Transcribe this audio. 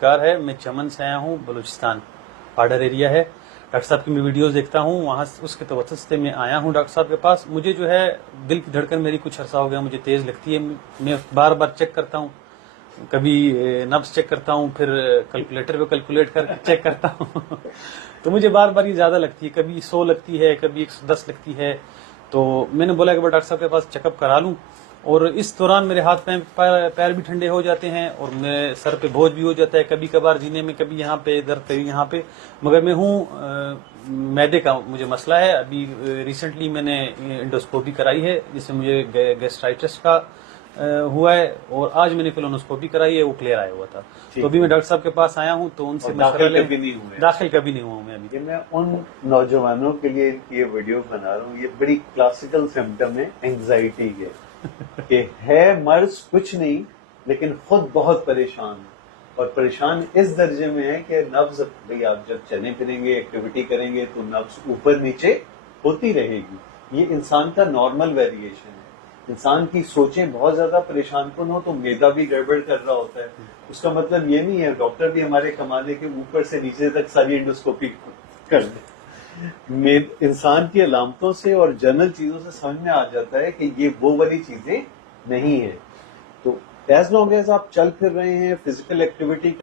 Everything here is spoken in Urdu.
ذوالفقار ہے. میں چمن سے آیا ہوں, بلوچستان بارڈر ایریا ہے. ڈاکٹر صاحب کی میں ویڈیوز دیکھتا ہوں, وہاں اس کے توسط سے میں آیا ہوں ڈاکٹر صاحب کے پاس. مجھے جو ہے دل کی دھڑکن میری کچھ عرصہ ہو گیا مجھے تیز لگتی ہے. میں بار بار چیک کرتا ہوں, کبھی نبض چیک کرتا ہوں, پھر کیلکولیٹر پہ کیلکولیٹ کر کے چیک کرتا ہوں. تو مجھے بار بار یہ زیادہ لگتی ہے, کبھی 100 لگتی ہے, کبھی 110 لگتی ہے. تو میں نے بولا کہ ڈاکٹر صاحب کے پاس چیک اپ کرا لوں. اور اس دوران میرے ہاتھ پیر بھی ٹھنڈے ہو جاتے ہیں, اور میرے سر پہ بوجھ بھی ہو جاتا ہے کبھی کبھار جینے میں, کبھی یہاں پہ درد, کبھی یہاں پہ. مگر میں ہوں معدے کا مجھے مسئلہ ہے. ابھی ریسنٹلی میں نے انڈوسکوپی کرائی ہے جس سے مجھے گیسٹرائٹس کا ہوا ہے, اور آج میں نے کولونوسکوپی کرائی ہے, وہ کلیئر آیا ہوا تھا. تو ابھی میں ڈاکٹر صاحب کے پاس آیا ہوں, تو ان سے داخل کبھی نہیں ہوا ہوں میں ابھی. میں ان نوجوانوں کے لیے یہ ویڈیو بنا رہا ہوں, یہ بڑی کلاسیکل سمٹم ہے اینگزائٹی کے, کہ ہے مرض کچھ نہیں لیکن خود بہت پریشان, اور پریشان اس درجے میں ہے کہ نبض, بھئی آپ جب چلیں پھریں گے, ایکٹیویٹی کریں گے تو نبض اوپر نیچے ہوتی رہے گی. یہ انسان کا نارمل ویریشن ہے. انسان کی سوچیں بہت زیادہ پریشان کن ہو تو معدہ بھی گڑبڑ کر رہا ہوتا ہے. اس کا مطلب یہ نہیں ہے ڈاکٹر بھی ہمارے کمانے کے اوپر سے نیچے تک ساری انڈوسکوپی کر دیں. انسان کی علامتوں سے اور جنرل چیزوں سے سمجھ میں آ جاتا ہے کہ یہ وہ والی چیزیں نہیں ہیں. تو ایز لانگ ایز آپ چل پھر رہے ہیں, فزیکل ایکٹیویٹی